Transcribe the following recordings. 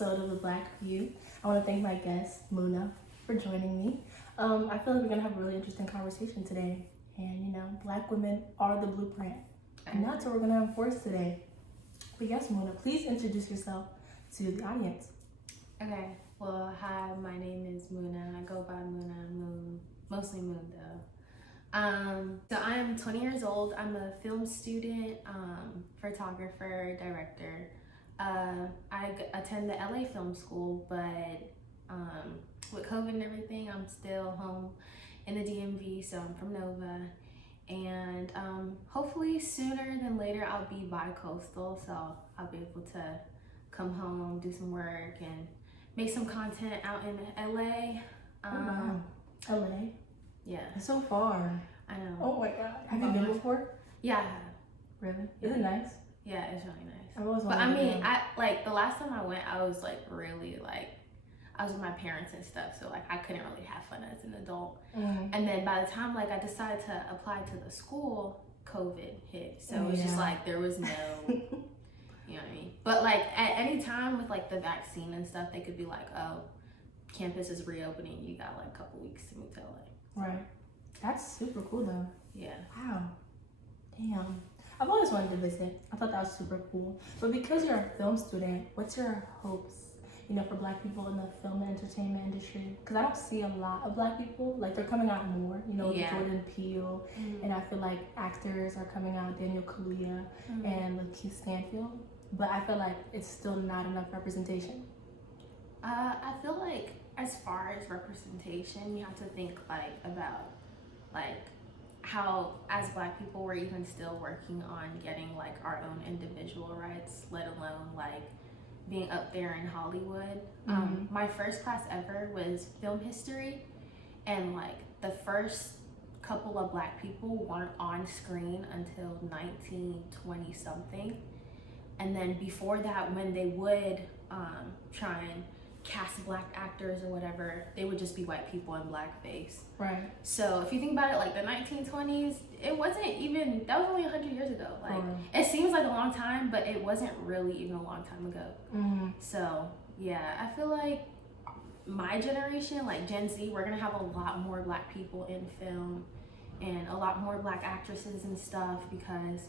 episode of The Black View. I want to thank my guest, Muna, for joining me. I feel like we're going to have a really interesting conversation today. And, Black women are the blueprint. And that's what we're going to enforce today. But yes, Muna, please introduce yourself to the audience. Okay, well, hi, my name is Muna. I go by Moon, mostly Moon though. So I'm 20 years old. I'm a film student, photographer, director. I attend the LA Film School, but with COVID and everything, I'm still home in the DMV, so I'm from Nova. And hopefully sooner than later, I'll be bi-coastal, so I'll be able to come home, do some work, and make some content out in LA. Wow. LA? Yeah. It's so far. I know. Oh my God. Have you been before? Yeah, I have. Really? Is it nice? Yeah, it's really nice. I've always But wanted I to mean, go. the last time I went, I was really I was with my parents and stuff, so I couldn't really have fun as an adult. Mm-hmm. And then by the time I decided to apply to the school, COVID hit. So it was just there was no, you know what I mean? But at any time with the vaccine and stuff, they could be like, oh, campus is reopening. You got a couple weeks to move to LA. Right. That's super cool though. Yeah. Wow. Damn. I've always wanted to visit. I thought that was super cool. But because you're a film student, what's your hopes, for Black people in the film and entertainment industry? Because I don't see a lot of Black people. They're coming out more, with Jordan Peele. Mm-hmm. And I feel like actors are coming out, Daniel Kaluuya and Keith Stanfield. But I feel like it's still not enough representation. I feel like as far as representation, you have to think about how as Black people we're even still working on getting our own individual rights, let alone being up there in Hollywood. Mm-hmm. My first class ever was film history, and the first couple of Black people weren't on screen until 1920 something. And then before that, when they would try and cast Black actors or whatever, they would just be white people in blackface. Right. So if you think about it, the 1920s, it wasn't even, that was only 100 years ago. It seems like a long time, but it wasn't really even a long time ago. Mm-hmm. So yeah, I feel like my generation, Gen Z, we're gonna have a lot more Black people in film and a lot more Black actresses and stuff, because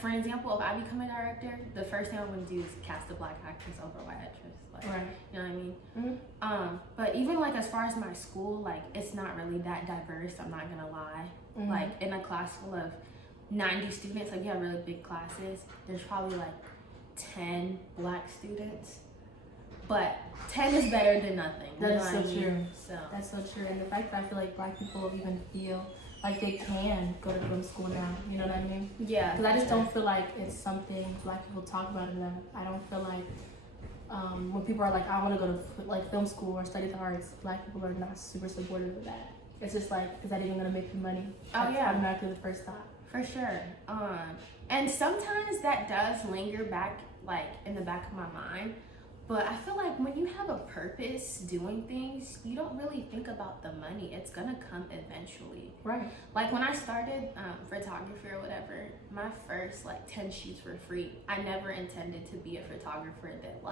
for an example, if I become a director, the first thing I'm going to do is cast a Black actress over a white actress. Right. You know what I mean? Mm-hmm. But even as far as my school, it's not really that diverse. I'm not going to lie. Mm-hmm. In a class full of 90 students, you have really big classes. There's probably 10 Black students. But 10 is better than nothing. That is so true. true. So. That's so true. And the fact that I feel like Black people even feel like they can go to film school now, you know what I mean? Yeah. Because I just don't feel like it's something Black people talk about enough. I don't feel like when people are I want to go to film school or study the arts, Black people are not super supportive of that. It's just is that even going to make you money? Oh, yeah. Automatically the first thought. For sure. And sometimes that does linger back, in the back of my mind. But I feel when you have a purpose doing things, you don't really think about the money. It's gonna come eventually. Right. When I started photography or whatever, my first 10 shoots were free. I never intended to be a photographer that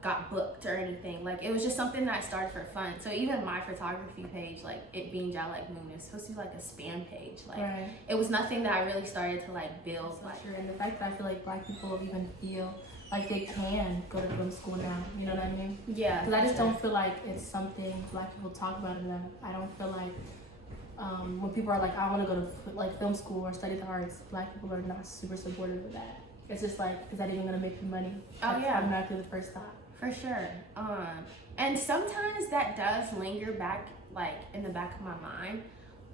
got booked or anything. It was just something that I started for fun. So even my photography page, it being jhilikemoon, is supposed to be a spam page. Right. It was nothing that I really started to build. Sure. And the fact that I feel like Black people even feel like they can go to film school now, you know what I mean? Yeah. Because I just don't feel like it's something Black people talk about enough. I don't feel like when people are I want to go to film school or study the arts, Black people are not super supportive of that. It's just is that even going to make you money? Oh, yeah. Automatically the first thought. For sure. And sometimes that does linger back in the back of my mind.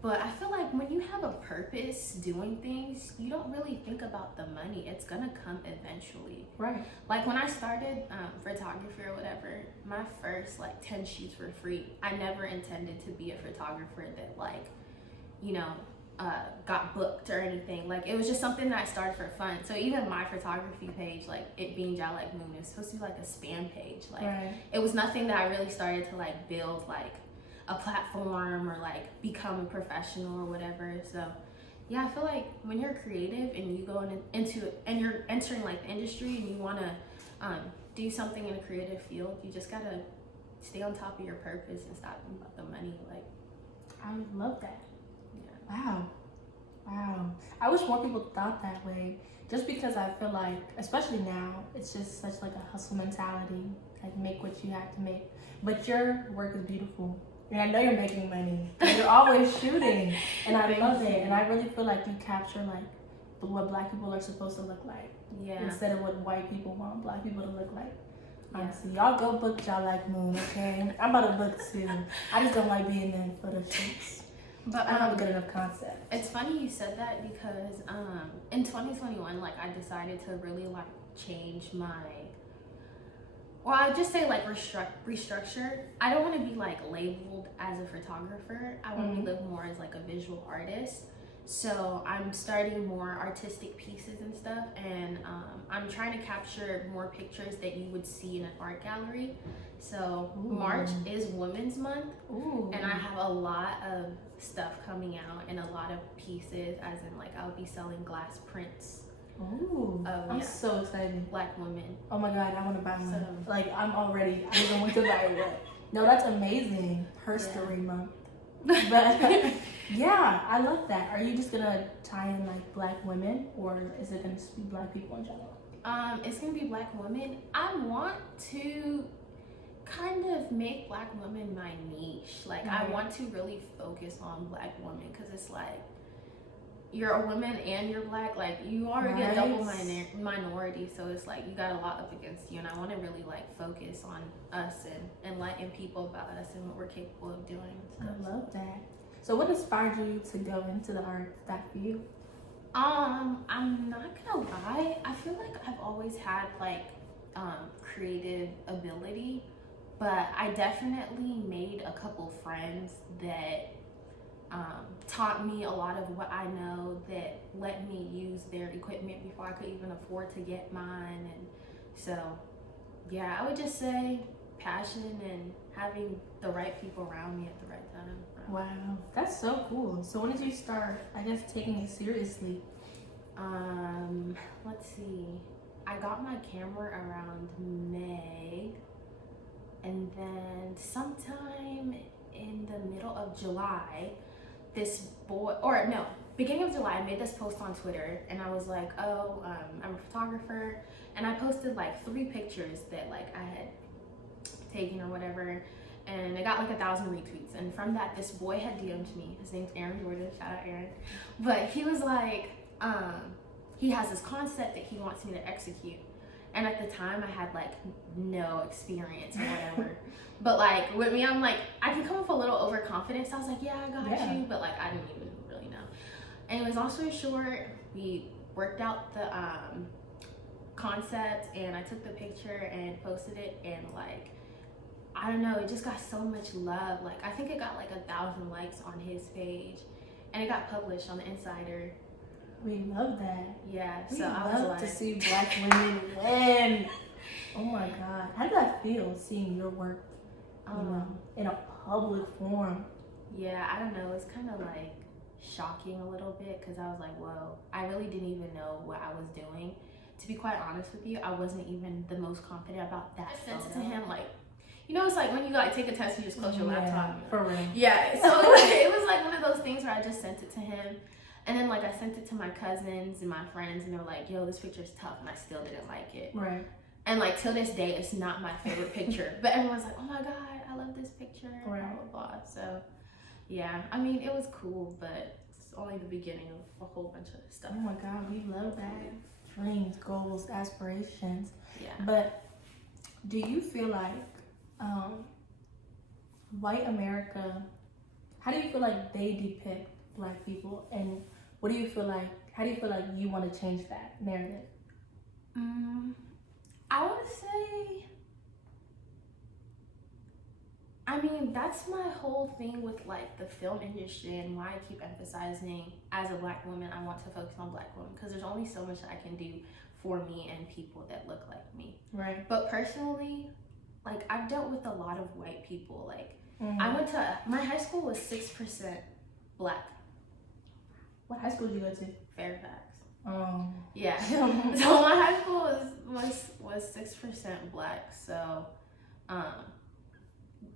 But I feel when you have a purpose doing things, you don't really think about the money. It's gonna come eventually. Right. When I started photography or whatever, my first 10 shoots were free. I never intended to be a photographer that got booked or anything. It was just something that I started for fun. So even my photography page, it being jhilikemoon, is supposed to be a spam page. Right. It was nothing that I really started to build a platform or become a professional or whatever. So Yeah, I feel like when you're creative and you go and you're entering like the industry and you want to do something in a creative field, you just gotta stay on top of your purpose and stop thinking about the money. Like, I love that. yeah. Wow. Wow. I wish more people thought that way. Just because I feel like, especially now, it's just such like a hustle mentality. Like make what you have to make. But your work is beautiful. And I know you're making money. And you're always shooting. And I love it. And I really feel like you capture like what Black people are supposed to look like. Yeah. Instead of what white people want Black people to look like. Yeah. Honestly, y'all go book jhilikemoon, okay? I'm about to book too. I just don't like being in photo shoots. But I don't have a good enough concept. it's funny you said that because in 2021, like I decided to really like change my, well, I'd just say like restructure. I don't want to be like labeled as a photographer. I want to live more as like a visual artist. So I'm starting more artistic pieces and stuff, and I'm trying to capture more pictures that you would see in an art gallery. So March is Women's Month, and I have a lot of stuff coming out and a lot of pieces, as in like I'll be selling glass prints. I'm so excited. Black women. Oh my God, I want to buy one. So, Like I'm already, I even want to buy one. No, that's amazing. Herstory month. But yeah, I love that. Are you just gonna tie in like Black women, or is it gonna just be Black people in general? It's gonna be Black women. I want to kind of make Black women my niche. Like I want to really focus on Black women because it's like you're a woman and you're Black. Like you already a double minority, so it's like you got a lot up against you. And I want to really like focus on us and enlighten people about us and what we're capable of doing. I love that. So what inspired you to go into the art that for you? I'm not gonna lie. I feel like I've always had like creative ability, but I definitely made a couple friends that taught me a lot of what I know, that let me use their equipment before I could even afford to get mine. And so yeah, I would just say passion and having the right people around me at the right time. Wow, that's so cool. So when did you start, I guess, taking it seriously? Let's see. I got my camera around May, and then sometime in the middle of July, beginning of July, I made this post on Twitter, and I was like, oh, I'm a photographer, and I posted like 3 pictures that like I had taken or whatever, and it got like 1,000 retweets. And from that, this boy had DM'd me. His name's Aaron Jordan. Shout out Aaron. But he was like, he has this concept that he wants me to execute. And at the time, I had like no experience or whatever. But like with me, I'm like, I can come with a little overconfidence. So I was like, yeah, I got you. But like, I didn't even really know. Anyways, long story short, we worked out the concept, and I took the picture and posted it, and like, I don't know, it just got so much love. Like I think it got like 1,000 likes on his page, and it got published on the Insider. We love that. Yeah, We so I was love like, to see Black women win. Oh my God, how did that feel seeing your work, you know, in a public forum? Yeah, I don't know. It's kind of like shocking a little bit because I was like, whoa, I really didn't even know what I was doing. To be quite honest with you, I wasn't even the most confident about that. I sent it to him like, you know, it's like when you like take a test and you just close your laptop. For real. Yeah, so it was like one of those things where I just sent it to him. And then like I sent it to my cousins and my friends, and they were like, yo, this picture's tough, and I still didn't like it. Right. And like till this day, it's not my favorite picture. But everyone's like, oh my God, I love this picture, blah, blah, blah. So yeah, I mean, it was cool, but it's only the beginning of a whole bunch of stuff. Oh my God, we love that. Dreams, goals, aspirations. Yeah. But do you feel like white America, how do you feel like they depict Black people, and what do you feel like, how do you feel like you want to change that narrative? I would say, I mean, that's my whole thing with like the film industry and why I keep emphasizing as a Black woman, I want to focus on Black women, because there's only so much that I can do for me and people that look like me. Right. But personally, like I've dealt with a lot of white people. Like I went to, my high school was 6% Black. What high school did you go to? Fairfax. Yeah. So my high school was 6% black. So,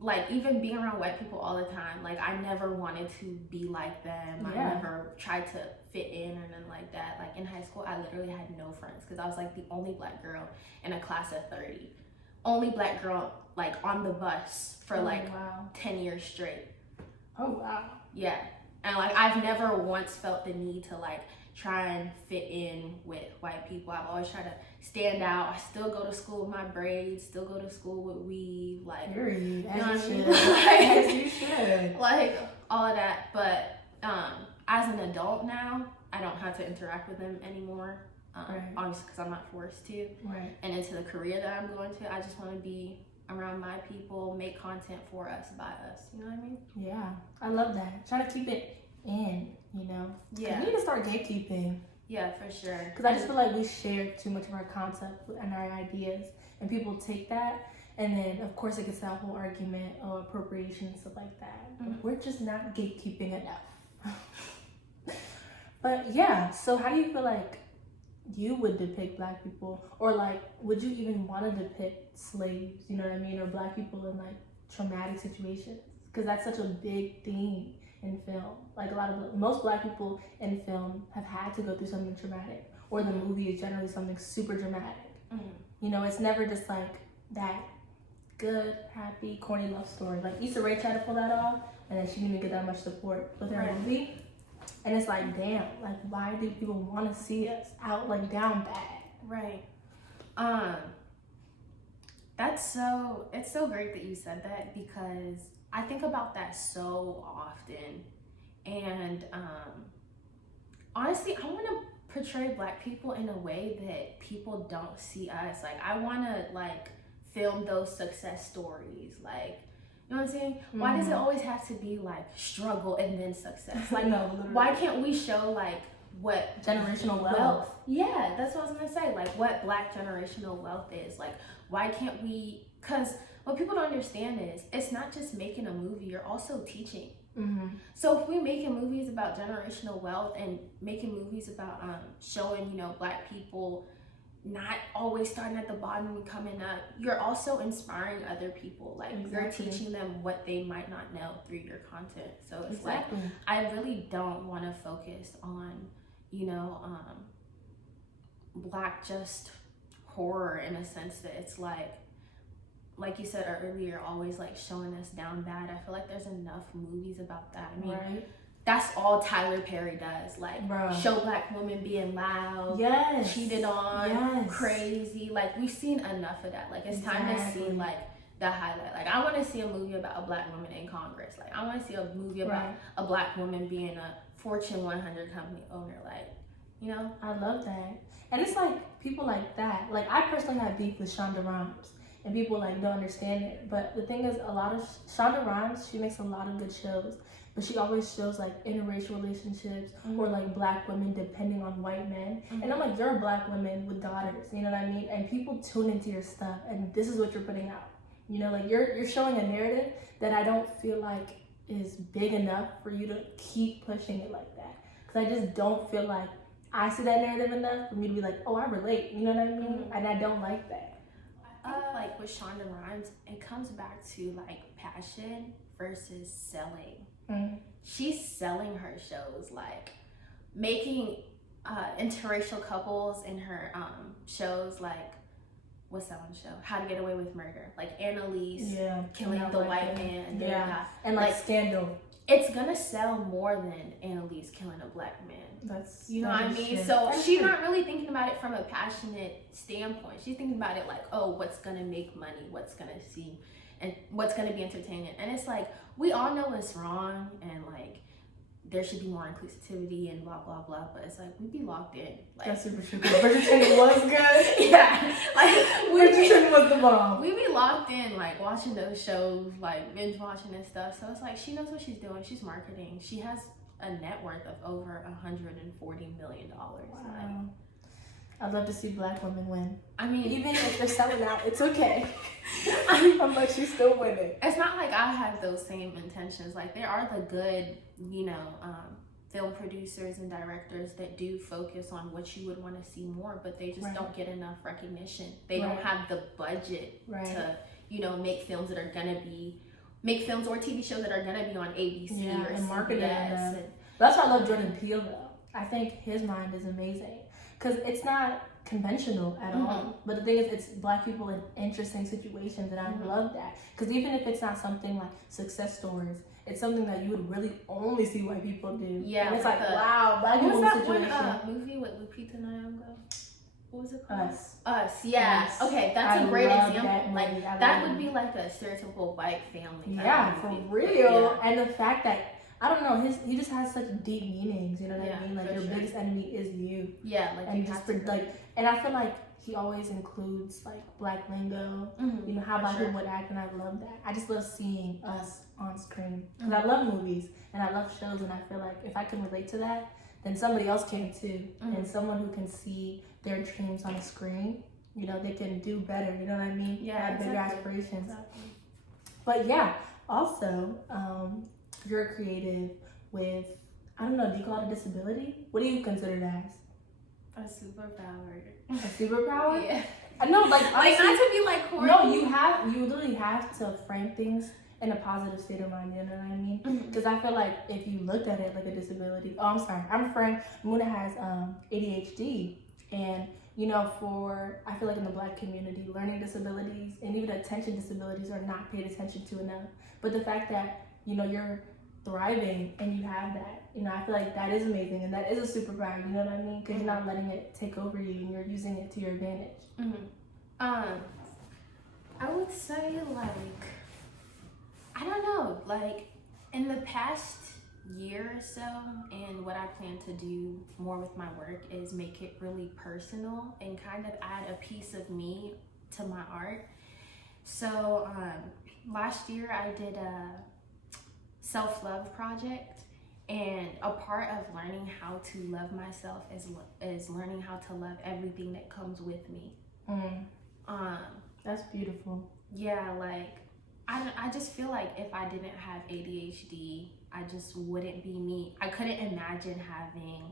like even being around white people all the time, like I never wanted to be like them. Yeah. I never tried to fit in or nothing like that. Like in high school, I literally had no friends because I was like the only black girl in a class of 30. Only black girl like on the bus for 10 years straight. Oh wow. Yeah. And like I've never once felt the need to like try and fit in with white people. I've always tried to stand out. I still go to school with my braids, still go to school with weave, like Period. you know As what I you mean? should. As you should. Like all of that. But as an adult now, I don't have to interact with them anymore. Right. Obviously because I'm not forced to. Right. And into the career that I'm going to, I just want to be around my people, make content for us, by us. You know what I mean? Yeah. I love that. Try to keep it in, you know? Yeah. We need to start gatekeeping. Yeah, for sure. Because I just feel like we share too much of our concept and our ideas, and people take that, and then of course it gets that whole argument of appropriation and stuff like that. Mm-hmm. But we're just not gatekeeping enough. But yeah, so how do you feel like you would depict black people, or like would you even want to depict slaves, you know what I mean, or black people in like traumatic situations? Because that's such a big theme in film. Like most black people in film have had to go through something traumatic, or the movie is generally something super dramatic. Mm-hmm. You know, it's never just like that good, happy, corny love story. Like Issa Rae tried to pull that off, and then she didn't even get that much support with her movie. And it's like, damn, like why do people want to see us out like down bad? Right. It's so great that you said that, because I think about that so often. And honestly, I want to portray black people in a way that people don't see us. Like I want to like film those success stories. Like, you know what I'm saying? Mm-hmm. Why does it always have to be like struggle and then success? Like, no, literally. Why can't we show like what generational wealth? Yeah, that's what I was gonna say. Like what black generational wealth is. Like why can't we? Because what people don't understand is it's not just making a movie, you're also teaching. Mm-hmm. So if we're making movies about generational wealth and making movies about showing, you know, black people not always starting at the bottom and coming up, you're also inspiring other people. Like you're teaching them what they might not know through your content. So it's like I really don't want to focus on, you know, black just horror in a sense that it's like you said earlier, always like showing us down bad. I feel like there's enough movies about that. I mean, that's all Tyler Perry does. Like, show black women being loud, cheated on, crazy. Like, we've seen enough of that. Like, it's time to see, like, the highlight. Like, I want to see a movie about a black woman in Congress. Like, I want to see a movie about a black woman being a Fortune 100 company owner. Like, you know? I love that. And it's like, people like that. Like, I personally have beef with Shonda Rhimes. And people like don't understand it. But the thing is, a lot of Shonda Rhimes, she makes a lot of good shows. But she always shows like interracial relationships or like black women depending on white men. And I'm like, you're a black woman with daughters, you know what I mean? And people tune into your stuff, and this is what you're putting out. You know, like you're showing a narrative that I don't feel like is big enough for you to keep pushing it like that. Because I just don't feel like I see that narrative enough for me to be like, oh, I relate, you know what I mean? And I don't like that. Like with Shonda Rhimes, it comes back to like passion versus selling. She's selling her shows, like making interracial couples in her shows. Like, what's that one show? How to Get Away with Murder. Like Annalise killing the white man. And like Scandal. It's gonna sell more than Annalise killing a black man. That's, you know what I mean? So she's not really thinking about it from a passionate standpoint. She's thinking about it like, oh, what's gonna make money? What's gonna seem, and what's gonna be entertaining? And it's like, we all know it's wrong, and like there should be more inclusivity and blah blah blah. But it's like we be locked in. Like, that's super true. Bridgerton was good. Yeah, like Bridgerton was the bomb. We be locked in, like watching those shows, like binge watching and stuff. So it's like she knows what she's doing. She's marketing. She has a net worth of over $140 million. Wow. Like, I'd love to see black women win. I mean, even if they're selling out, it's okay. I'm like, she's still winning. It's not like I have those same intentions. Like, there are the good, you know, film producers and directors that do focus on what you would want to see more, but they just don't get enough recognition. They don't have the budget to, you know, make films that are gonna be or TV shows that are gonna be on ABC or and marketing. CBS. That's why I love Jordan Peele though. I think his mind is amazing because it's not conventional at all. But the thing is, it's Black people in interesting situations, and I love that. Because even if it's not something like success stories, it's something that you would really only see white people do. Yeah, and it's like wow, Black people in a situation. What was that movie with Lupita Nyong'o? What was it called? Us. Yeah. Yes. Okay, that's a great example. Like that would be like a stereotypical white family. Yeah, for real. Yeah. And the fact that I don't know, he just has such deep meanings. You know what I mean? Like your biggest enemy is you. Yeah, like and you just like, and I feel like he always includes like Black lingo. You know how Black people would act, and I love that. I just love seeing us on screen because I love movies and I love shows, and I feel like if I can relate to that, then somebody else can too. And someone who can see their dreams on the screen, you know, they can do better. You know what I mean? Yeah, have bigger aspirations. Exactly. But yeah, also, you're a creative with, I don't know, do you call it a disability? What do you consider it as? A superpower. A superpower? Yeah. I know, like honestly, not to be like corny. No, you literally have to frame things in a positive state of mind, you know what I mean? Because I feel like if you looked at it like a disability, I'm referring, Muna has ADHD, and you know, I feel like in the Black community, learning disabilities and even attention disabilities are not paid attention to enough. But the fact that, you know, you're thriving and you have that, you know, I feel like that is amazing, and that is a superpower, you know what I mean? Because you're not letting it take over you and you're using it to your advantage. I would say, like, I don't know, like, in the past year or so, and what I plan to do more with my work is make it really personal and kind of add a piece of me to my art. So last year I did a self-love project, and a part of learning how to love myself is learning how to love everything that comes with me. That's beautiful. Yeah, like I just feel like if I didn't have ADHD, I just wouldn't be me. I couldn't imagine having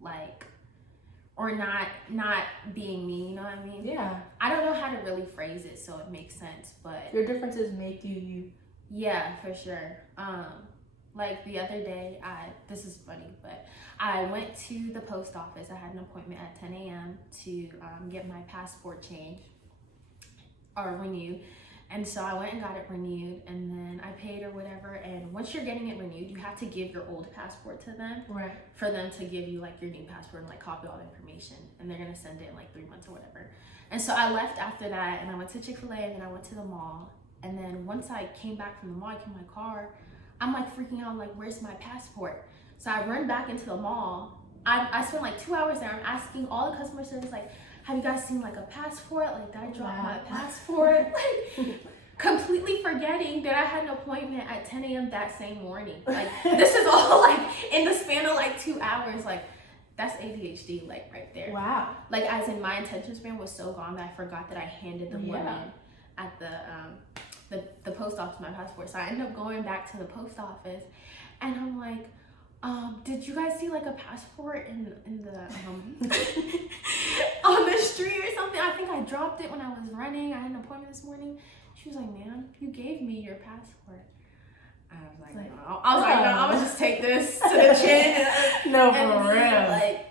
like, or not being me, you know what I mean? Yeah. I don't know how to really phrase it so it makes sense, but your differences make you you. Yeah, for sure. Like the other day, this is funny, but I went to the post office. I had an appointment at 10 a.m. to get my passport changed or renewed. And so I went and got it renewed, and then I paid or whatever. And once you're getting it renewed, you have to give your old passport to them, right? For them to give you like your new passport and like copy all the information. And they're gonna send it in like 3 months or whatever. And so I left after that, and I went to Chick-fil-A, and then I went to the mall. And then once I came back from the mall, I came in my car. I'm like freaking out, like, where's my passport? So I run back into the mall. I spent like 2 hours there. I'm asking all the customer service, like, have you guys seen like a passport? Like, did I drop my passport? Like, completely forgetting that I had an appointment at 10 a.m. that same morning. Like, this is all like in the span of like 2 hours. Like, that's ADHD, like right there. Wow. Like, as in my attention span was so gone that I forgot that I handed the woman at the post office my passport. So I ended up going back to the post office, and I'm like, did you guys see like a passport in the on the street or something? I think I dropped it when I was running. I had an appointment this morning. She was like, ma'am, you gave me your passport. I was like, no. I was like, no, I'm gonna just take this to the chin. No, for real. Like,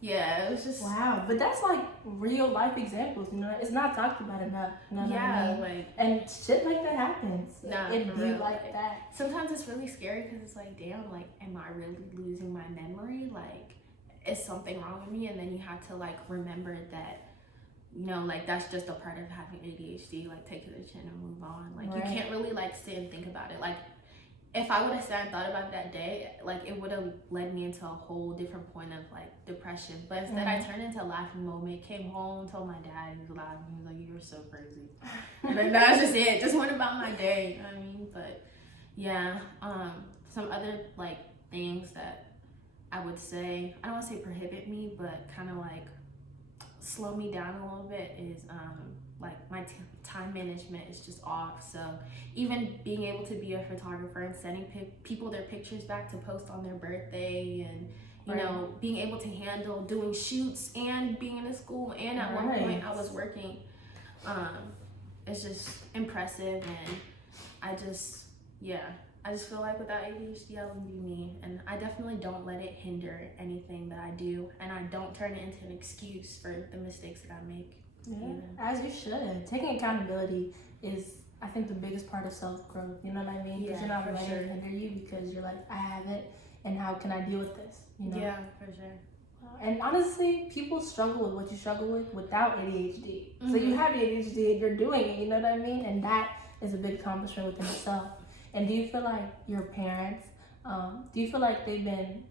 yeah, it was just wow. But that's like real life examples, you know. It's not talked about enough. You know what I mean? Like, and shit like that happens. Nah, it be like that. Sometimes it's really scary because it's like, damn, like, am I really losing my memory? Like, is something wrong with me? And then you have to like remember that, you know, like, that's just a part of having ADHD. Like, take it to the chin and move on. Like, you can't really like sit and think about it. Like, if I would have sat and thought about it that day, like, it would have led me into a whole different point of like depression. But instead, I turned into a laughing moment. Came home, told my dad, he was laughing. He was like, "You were so crazy." And then that was just it. Just went about my day. You know what I mean? But yeah, some other like things that I would say, I don't want to say prohibit me, but kind of like slow me down a little bit is like my time management is just off. So even being able to be a photographer and sending people their pictures back to post on their birthday, and you know, being able to handle doing shoots and being in a school, and at one point I was working, it's just impressive. And I just feel like without ADHD I wouldn't be me, and I definitely don't let it hinder anything that I do, and I don't turn it into an excuse for the mistakes that I make. As you should. Taking accountability is, I think, the biggest part of self-growth, you know what I mean? Because you're not letting it hinder you, because you're like, I have it, and how can I deal with this, you know? Yeah, for sure. And honestly, people struggle with what you struggle with without ADHD. So you have ADHD and you're doing it, you know what I mean? And that is a big accomplishment within itself. And do you feel like your parents, do you feel like they've been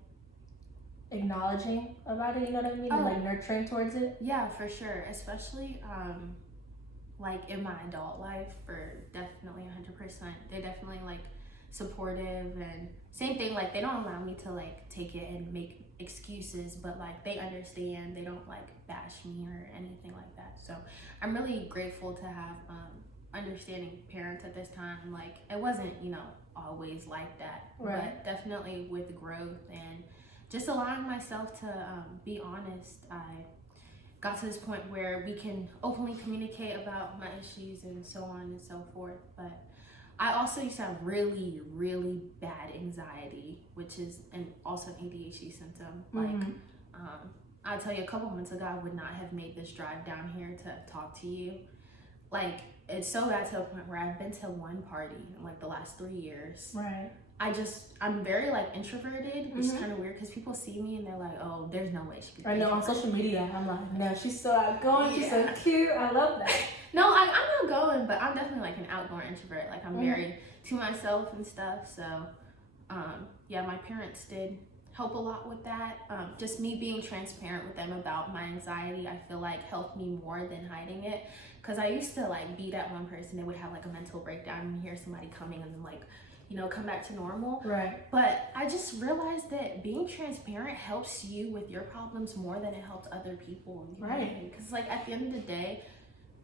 acknowledging about it, you know what I mean? And like nurturing towards it? Yeah, for sure. Especially like in my adult life, for definitely 100%. They're definitely like supportive, and same thing, like they don't allow me to like take it and make excuses, but like they understand. They don't like bash me or anything like that. So I'm really grateful to have understanding parents at this time. Like it wasn't, you know, always like that, but definitely with growth and just allowing myself to be honest, I got to this point where we can openly communicate about my issues and so on and so forth. But I also used to have really, really bad anxiety, which is also an ADHD symptom. Like, I'll tell you, a couple months ago, I would not have made this drive down here to talk to you. Like, it's so bad to a point where I've been to one party in like the last 3 years. I'm very like introverted, which is kind of weird because people see me and they're like, oh, there's no way she could. I know, on social media, I'm like, no, she's so outgoing, she's so cute, I love that. No, I'm outgoing, but I'm definitely like an outgoing introvert. Like I'm very to myself and stuff. So, my parents did help a lot with that. Just me being transparent with them about my anxiety, I feel like helped me more than hiding it. Because I used to like be that one person that would have like a mental breakdown and hear somebody coming and then like, you know, come back to normal. But I just realized that being transparent helps you with your problems more than it helps other people. You know what I mean? Because like at the end of the day,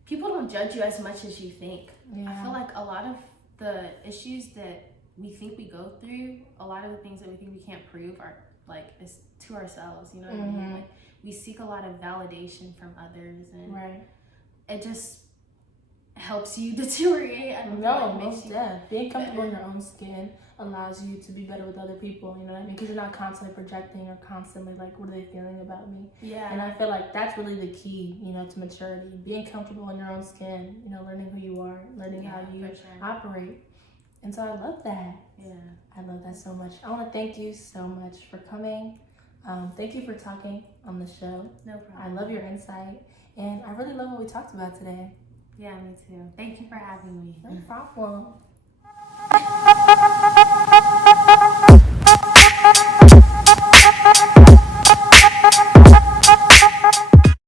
people don't judge you as much as you think. I feel like a lot of the issues that we think we go through, a lot of the things that we think we can't prove are like is to ourselves. You know what I mean? Like we seek a lot of validation from others, and it just helps you deteriorate. Being comfortable in your own skin allows you to be better with other people, you know what I mean? Because you're not constantly projecting or constantly like, what are they feeling about me? And I feel like that's really the key, you know, to maturity. Being comfortable in your own skin, you know, learning who you are, learning how you operate. And so I love that. I love that so much. I want to thank you so much for coming. Thank you for talking on the show. No problem. I love your insight, and I really love what we talked about today. Yeah, me too. Thank you for having me. No problem.